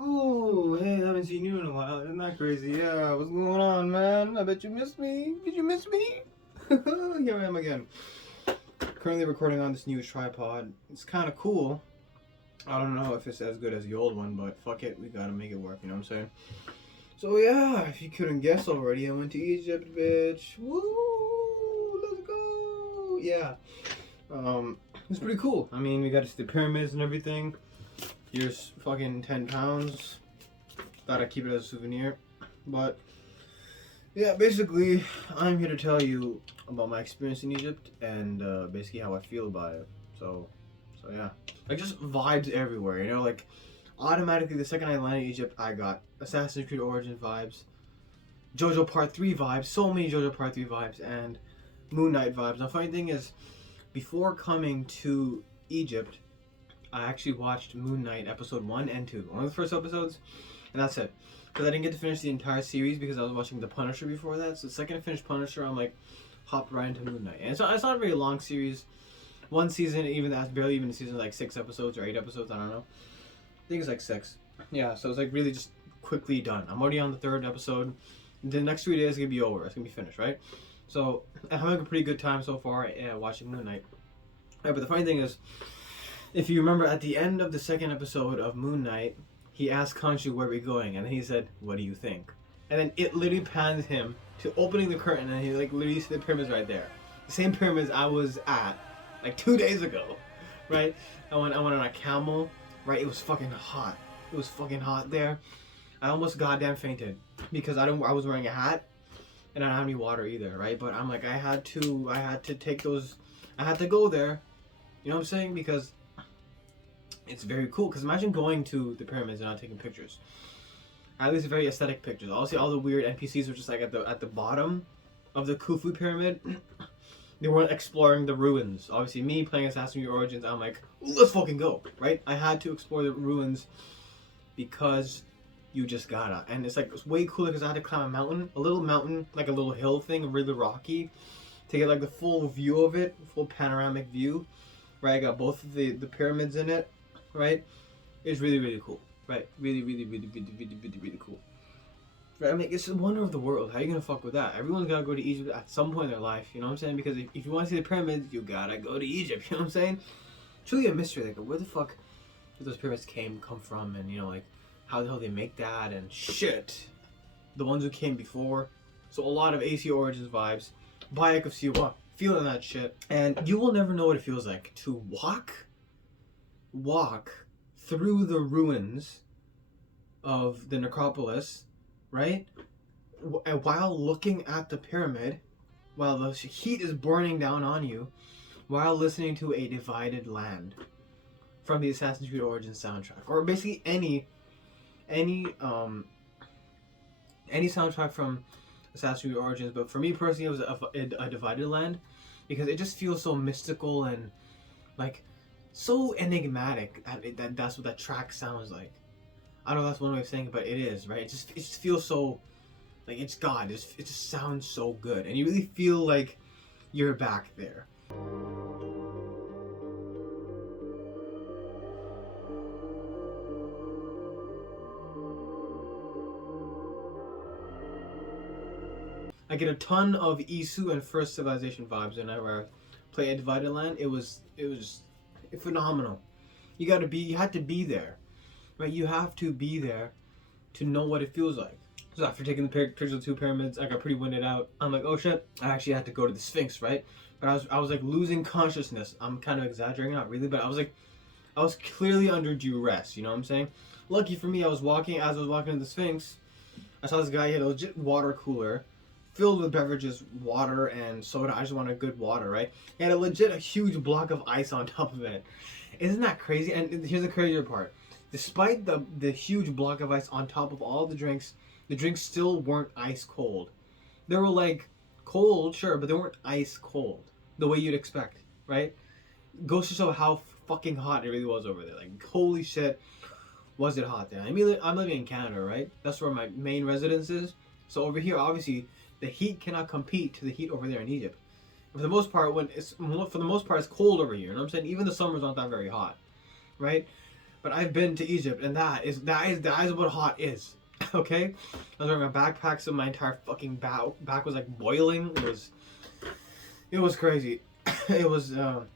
Ooh, hey, I haven't seen you in a while. Isn't that crazy? Yeah, what's going on, man? I bet you missed me. Did you miss me? Here I am again. Currently recording on this new tripod. It's kind of cool. I don't know if it's as good as the old one, but fuck it, we gotta make it work, you know what I'm saying? So yeah, if you couldn't guess already, I went to Egypt, bitch. Woo! Let's go! Yeah. It's pretty cool. I mean, we got to see the pyramids and everything. Here's fucking 10 pounds. Thought I'd keep it as a souvenir. But, yeah, basically, I'm here to tell you about my experience in Egypt and basically how I feel about it. So yeah. Like, just vibes everywhere, you know? Like, automatically, the second I landed in Egypt, I got Assassin's Creed Origins vibes, JoJo Part 3 vibes, so many JoJo Part 3 vibes, and Moon Knight vibes. Now, funny thing is, before coming to Egypt, I actually watched Moon Knight episode 1 and 2. One of the first episodes, and that's it. Because I didn't get to finish the entire series because I was watching The Punisher before that. So the second I finished Punisher, I'm like, hopped right into Moon Knight. And it's not a very long series. One season, even that's barely even a season, like 6 episodes or 8 episodes, I don't know. I think it's like 6. Yeah, so it's like really just quickly done. I'm already on the 3rd episode. The next 3 days is going to be over. It's going to be finished, right? So I'm having a pretty good time so far watching Moon Knight. Right, but the funny thing is, if you remember at the end of the 2nd episode of Moon Knight, he asked Khonshu where we're going, and he said, "What do you think?" And then it literally pans him to opening the curtain, and he like literally see the pyramids right there, the same pyramids I was at like 2 days ago, right? I went on a camel, right? It was fucking hot. It was fucking hot there. I almost goddamn fainted because I was wearing a hat, and I don't have any water either, right? But I'm like, I had to take those, I had to go there, you know what I'm saying? Because it's very cool. Because imagine going to the pyramids and not taking pictures. At least very aesthetic pictures. Obviously, all the weird NPCs were just like at the bottom of the Khufu pyramid. They weren't exploring the ruins. Obviously, me playing Assassin's Creed Origins, I'm like, let's fucking go, right? I had to explore the ruins because you just gotta. And it's like, it's way cooler because I had to climb a little mountain, like a little hill thing, really rocky, to get like the full view of it, full panoramic view, right? I got both of the pyramids in it, right? It's really, really cool, right? Really, really, really, really, really, really, really cool. Right? I mean, it's the wonder of the world. How are you gonna fuck with that? Everyone's gotta go to Egypt at some point in their life, you know what I'm saying? Because if you want to see the pyramids, you gotta go to Egypt, you know what I'm saying? It's really a mystery, like, where the fuck did those pyramids come from, and, you know, like, how the hell they make that, and shit. The ones who came before. So a lot of AC Origins vibes. Bayek of Siwa, feeling that shit. And you will never know what it feels like to walk through the ruins of the necropolis, right? While looking at the pyramid, while the heat is burning down on you, while listening to A Divided Land from the Assassin's Creed Origins soundtrack, or basically any soundtrack from Assassin's Creed Origins. But for me personally, it was a Divided Land because it just feels so mystical and like so enigmatic that's what that track sounds like. I don't know if that's one way of saying it, but it is, right? It just feels so like it's God. It just sounds so good, and you really feel like you're back there. I get a ton of Isu and First Civilization vibes whenever I play A Divided Land. It was phenomenal. You had to be there, right? You have to be there to know what it feels like. So after taking the pictures of the 2 pyramids, I got pretty winded out. I'm like, oh shit, I actually had to go to the Sphinx, right? But I was like losing consciousness. I'm kind of exaggerating, not really, but I was clearly under duress, you know what I'm saying? Lucky for me, as I was walking to the Sphinx, I saw this guy, he had a legit water cooler filled with beverages, water and soda. I just wanted good water, right? He had a huge block of ice on top of it. Isn't that crazy? And here's the crazier part. Despite the huge block of ice on top of all the drinks still weren't ice cold. They were like cold, sure, but they weren't ice cold the way you'd expect, right? Goes to show how fucking hot it really was over there. Like, holy shit, was it hot there? I mean, I'm living in Canada, right? That's where my main residence is. So over here, obviously, the heat cannot compete to the heat over there in Egypt. For the most part, it's cold over here. You know what I'm saying? Even the summer's not that very hot, right? but I've been to Egypt, and that is what hot is. Okay, I was wearing a backpack, so my entire fucking back was like boiling. It was crazy. It was an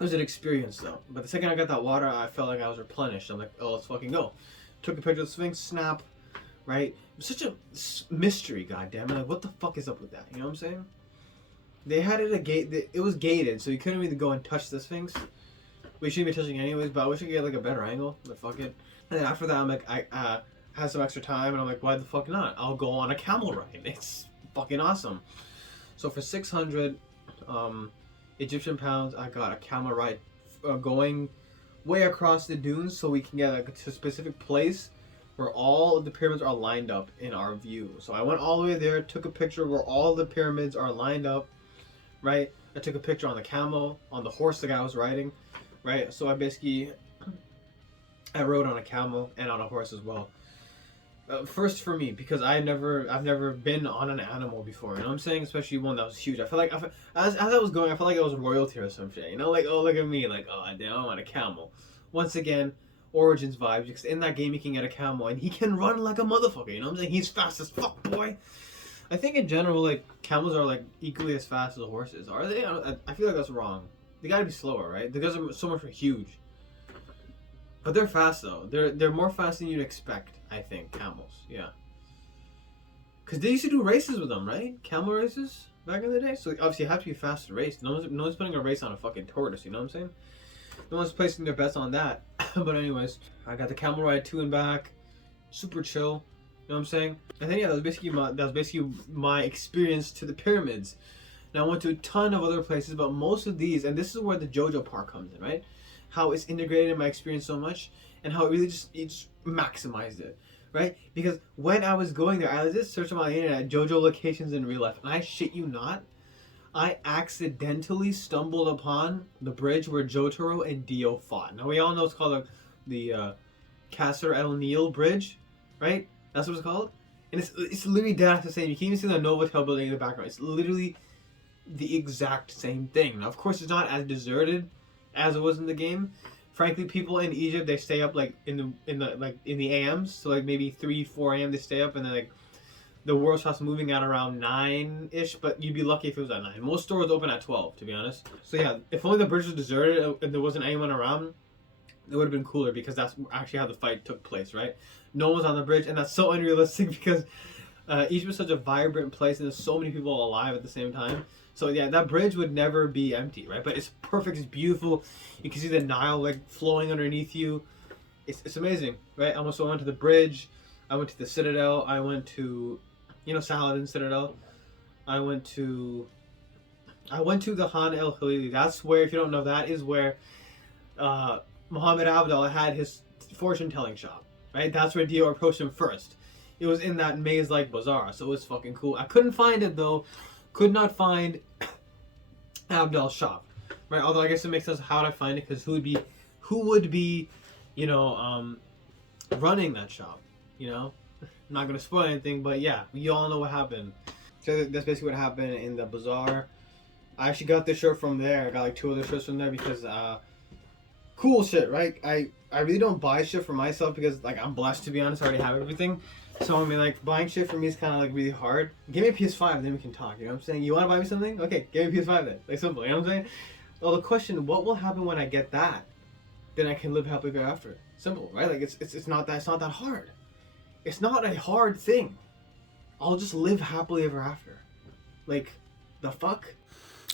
experience though. But the second I got that water, I felt like I was replenished. I'm like, oh, let's fucking go. Took a picture of the Sphinx, snap, right? It was such a mystery, goddamn it. Like, what the fuck is up with that? You know what I'm saying? They had it a gate. It was gated, so you couldn't really go and touch the Sphinx. We shouldn't be touching anyways, but I wish I could get like a better angle. But fuck it. And then after that, I'm like, I had some extra time, and I'm like, why the fuck not? I'll go on a camel ride. It's fucking awesome. So for 600 Egyptian pounds, I got a camel ride going way across the dunes, so we can get like to a specific place where all of the pyramids are lined up in our view. So I went all the way there, took a picture where all the pyramids are lined up, right? I took a picture on the camel, on the horse the guy was riding, right? So I rode on a camel and on a horse as well. First for me, because I've never been on an animal before, you know what I'm saying? Especially one that was huge. I felt like, as I was going, I felt like I was royalty or some shit, you know? Like, oh, look at me, like, oh, damn, I'm on a camel. Once again, Origins vibes, because in that game you can get a camel, and he can run like a motherfucker, you know what I'm saying? He's fast as fuck, boy! I think in general, like, camels are, like, equally as fast as horses. Are they? I feel like that's wrong. They gotta be slower, right? Because they're so much more huge. But they're fast though. They're more fast than you'd expect, I think, camels. Yeah. Cause they used to do races with them, right? Camel races back in the day. So obviously you have to be fast to race. No one's putting a race on a fucking tortoise, you know what I'm saying? No one's placing their bets on that. But anyways, I got the camel ride to and back. Super chill. You know what I'm saying? And then yeah, that was basically my experience to the pyramids. Now I went to a ton of other places, but most of these, and this is where the JoJo part comes in, right? How it's integrated in my experience so much, and how it really just maximized it, right? Because when I was going there, I just searched on my internet JoJo locations in real life, and I shit you not, I accidentally stumbled upon the bridge where Jotaro and Dio fought. Now we all know it's called the Qasr El Nil Bridge, right? That's what it's called, and it's literally dead the same. You can't even see the Novotel building in the background. It's literally the exact same thing. Now, of course, it's not as deserted as it was in the game. Frankly, people in Egypt, they stay up like in the AMs, so like maybe 3-4 AM they stay up, and then like the world starts moving at around 9-ish, but you'd be lucky if it was at 9. Most stores open at 12, to be honest. So yeah, if only the bridge was deserted and there wasn't anyone around, it would have been cooler, because that's actually how the fight took place, right? No one's on the bridge, and that's so unrealistic because Egypt is such a vibrant place and there's so many people alive at the same time. So yeah, that bridge would never be empty, right? But it's perfect, it's beautiful. You can see the Nile like flowing underneath you. It's amazing, right? I went to the bridge, I went to the Citadel, I went to, Saladin Citadel. I went to the Han El Khalili. That's where, if you don't know, that is where Muhammad Abdul had his fortune telling shop, right? That's where Dio approached him first. It was in that maze-like bazaar, so it was fucking cool. I couldn't find it though. Could not find Abdul's shop, right? Although I guess it makes sense how would I find it, because who would be, running that shop, I'm not gonna spoil anything, but yeah, you all know what happened. So that's basically what happened in the bazaar. I actually got this shirt from there. I got like 2 other shirts from there because cool shit, right? I really don't buy shit for myself because like I'm blessed, to be honest. I already have everything. So I mean, like, buying shit for me is kind of like really hard. Give me a PS5, then we can talk. You know what I'm saying? You want to buy me something? Okay, give me a PS5 then. Like, simple. You know what I'm saying? Well, the question: what will happen when I get that? Then I can live happily ever after. Simple, right? Like, it's not that hard. It's not a hard thing. I'll just live happily ever after. Like, the fuck?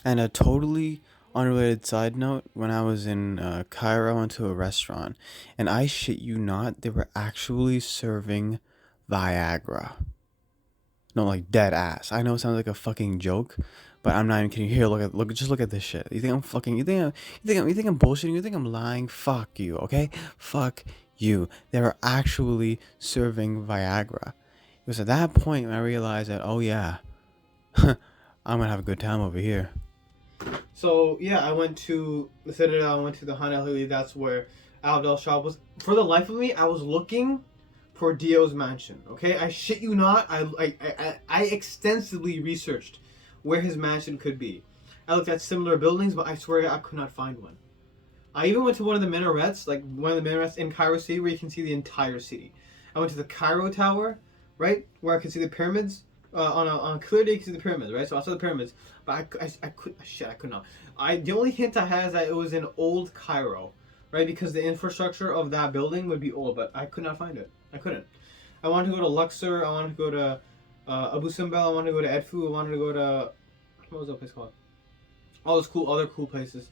And a totally unrelated side note, when I was in Cairo, I went to a restaurant, and I shit you not, they were actually serving Viagra. No, like dead ass. I know it sounds like a fucking joke, but I'm not even kidding. Here, just look at this shit. You think I'm bullshitting? You think I'm lying? Fuck you, okay? Fuck you. They were actually serving Viagra. It was at that point when I realized that, oh yeah, I'm gonna have a good time over here. So yeah, I went to the Citadel, I went to the Han El Khalili. That's where Abdel's shop was. For the life of me, I was looking for Dio's mansion. Okay, I shit you not. I extensively researched where his mansion could be. I looked at similar buildings, but I swear I could not find one. I even went to one of the minarets, like one of the minarets in Cairo City, where you can see the entire city. I went to the Cairo Tower, right, where I could see the pyramids. On a clear day, you can see the pyramids, right? So I saw the pyramids, but I could not. The only hint I had is that it was in old Cairo, right? Because the infrastructure of that building would be old, but I could not find it. I couldn't. I wanted to go to Luxor. I wanted to go to Abu Simbel. I wanted to go to Edfu. I wanted to go to, what was that place called? All those other cool places,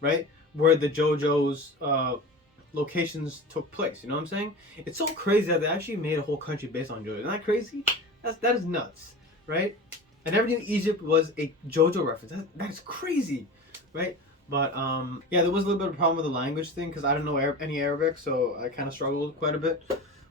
right? Where the JoJo's locations took place. You know what I'm saying? It's so crazy that they actually made a whole country based on JoJo. Isn't that crazy? That is nuts, right? I never knew Egypt was a JoJo reference. That is crazy, right? But yeah, there was a little bit of a problem with the language thing because I don't know any Arabic, so I kind of struggled quite a bit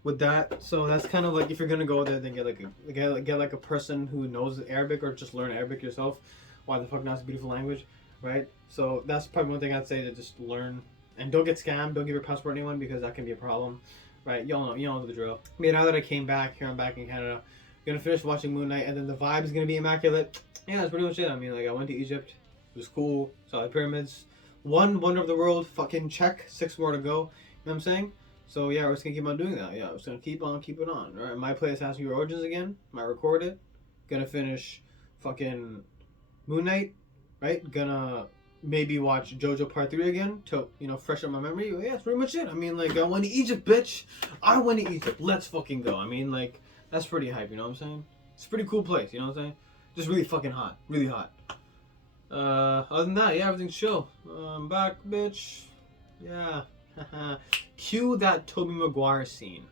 with that. So that's kind of like, if you're gonna go there, then get like a person who knows Arabic, or just learn Arabic yourself. Why the fuck not? It's a beautiful language, right? So that's probably one thing I'd say, to just learn, and don't get scammed. Don't give your passport to anyone, because that can be a problem, right? You all know the drill. I mean, now that I came back here, I'm back in Canada. Gonna finish watching Moon Knight, and then the vibe is gonna be immaculate. Yeah, that's pretty much it. I mean, like, I went to Egypt. It was cool. Saw the pyramids. One wonder of the world. Fucking check. 6 more to go. You know what I'm saying? So yeah, we're just gonna keep on doing that. Yeah, we're just gonna keep it on. All right, my playlist has to be Origins again. Might record it. Gonna finish fucking Moon Knight. Right? Gonna maybe watch JoJo Part 3 again to, fresh up my memory. Yeah, that's pretty much it. I mean, like, I went to Egypt, bitch. I went to Egypt. Let's fucking go. I mean, like, that's pretty hype, you know what I'm saying? It's a pretty cool place, you know what I'm saying? Just really fucking hot. Really hot. Other than that, yeah, everything's chill. I'm back, bitch. Yeah. Cue that Tobey Maguire scene.